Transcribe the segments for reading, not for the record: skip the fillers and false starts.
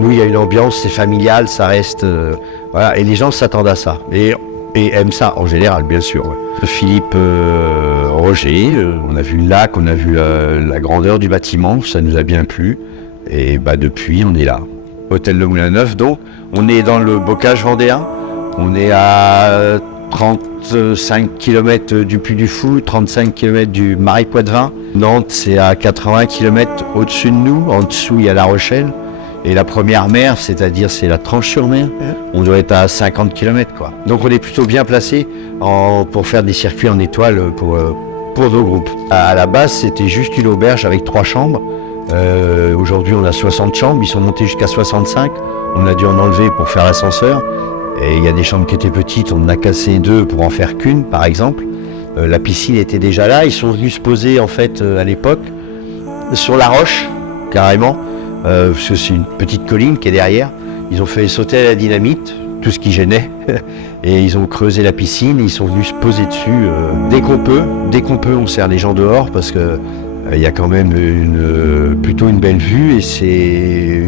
Nous, il y a une ambiance, c'est familial, ça reste... voilà, et les gens s'attendent à ça. Et aiment ça, en général, bien sûr. Ouais. Philippe Roger, on a vu le lac, on a vu la grandeur du bâtiment, ça nous a bien plu. Et depuis, on est là. Hôtel Le Moulin Neuf, donc, on est dans le bocage vendéen. On est à 35 km du Puy du Fou, 35 km du Marais Poitevin. Nantes, c'est à 80 km au-dessus de nous. En dessous, il y a La Rochelle. Et la première mer, c'est-à-dire c'est la Tranche-sur-Mer, on doit être à 50 km, quoi. Donc on est plutôt bien placé pour faire des circuits en étoile pour nos groupes. À la base, c'était juste une auberge avec 3 chambres. Aujourd'hui, on a 60 chambres, ils sont montés jusqu'à 65. On a dû en enlever pour faire l'ascenseur. Et il y a des chambres qui étaient petites, on en a cassé 2 pour en faire qu'une, par exemple. La piscine était déjà là, ils sont venus se poser, en fait, à l'époque, sur la roche, carrément. Parce que c'est une petite colline qui est derrière. Ils ont fait sauter à la dynamite, tout ce qui gênait, et ils ont creusé la piscine, ils sont venus se poser dessus dès qu'on peut, on sert les gens dehors parce que il y a quand même plutôt une belle vue et c'est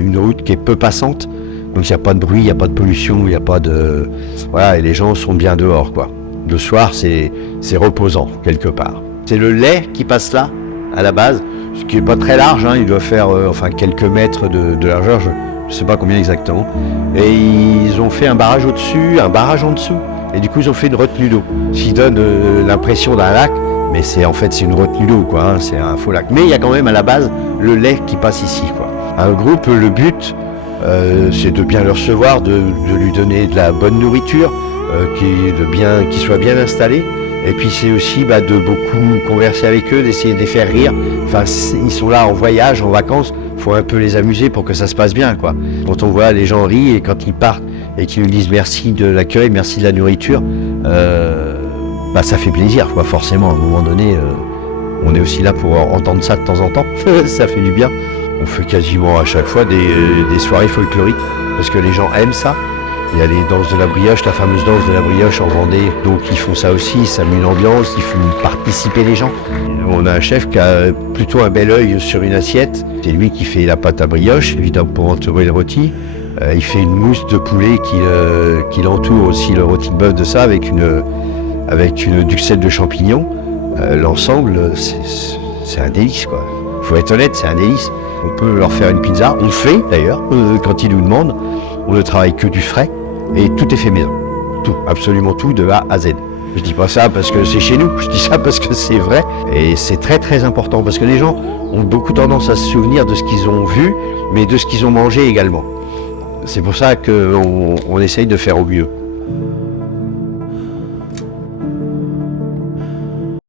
une route qui est peu passante, donc il n'y a pas de bruit, il n'y a pas de pollution, il n'y a pas de... Voilà, et les gens sont bien dehors, quoi. Le soir, c'est reposant, quelque part. C'est le lait qui passe là, à la base, ce qui n'est pas très large, hein, il doit faire quelques mètres de largeur, je ne sais pas combien exactement. Et ils ont fait un barrage au-dessus, un barrage en dessous. Et du coup, ils ont fait une retenue d'eau, ce qui donne l'impression d'un lac, mais c'est une retenue d'eau, quoi, hein, c'est un faux lac. Mais il y a quand même à la base le lait qui passe ici, quoi. Un groupe, le but, c'est de bien le recevoir, de lui donner de la bonne nourriture, qu'il soit bien installé. Et puis c'est aussi de beaucoup converser avec eux, d'essayer de les faire rire. Enfin, ils sont là en voyage, en vacances, il faut un peu les amuser pour que ça se passe bien, quoi. Quand on voit les gens rire et quand ils partent et qu'ils nous disent merci de l'accueil, merci de la nourriture, ça fait plaisir, quoi. Forcément, à un moment donné, on est aussi là pour entendre ça de temps en temps, ça fait du bien. On fait quasiment à chaque fois des soirées folkloriques parce que les gens aiment ça. Il y a les danses de la brioche, la fameuse danse de la brioche en Vendée. Donc ils font ça aussi, ça met une ambiance, ils font participer les gens. On a un chef qui a plutôt un bel œil sur une assiette. C'est lui qui fait la pâte à brioche, évidemment pour entourer le rôti. Il fait une mousse de poulet qui entoure aussi le rôti de bœuf de ça avec une duxelle de champignons. L'ensemble, c'est un délice, quoi. Faut être honnête, c'est un délice. On peut leur faire une pizza, on le fait d'ailleurs, quand ils nous demandent. On ne travaille que du frais. Et tout est fait maison. Tout, absolument tout, de A à Z. Je dis pas ça parce que c'est chez nous, je dis ça parce que c'est vrai. Et c'est très très important parce que les gens ont beaucoup tendance à se souvenir de ce qu'ils ont vu, mais de ce qu'ils ont mangé également. C'est pour ça qu'on essaye de faire au mieux.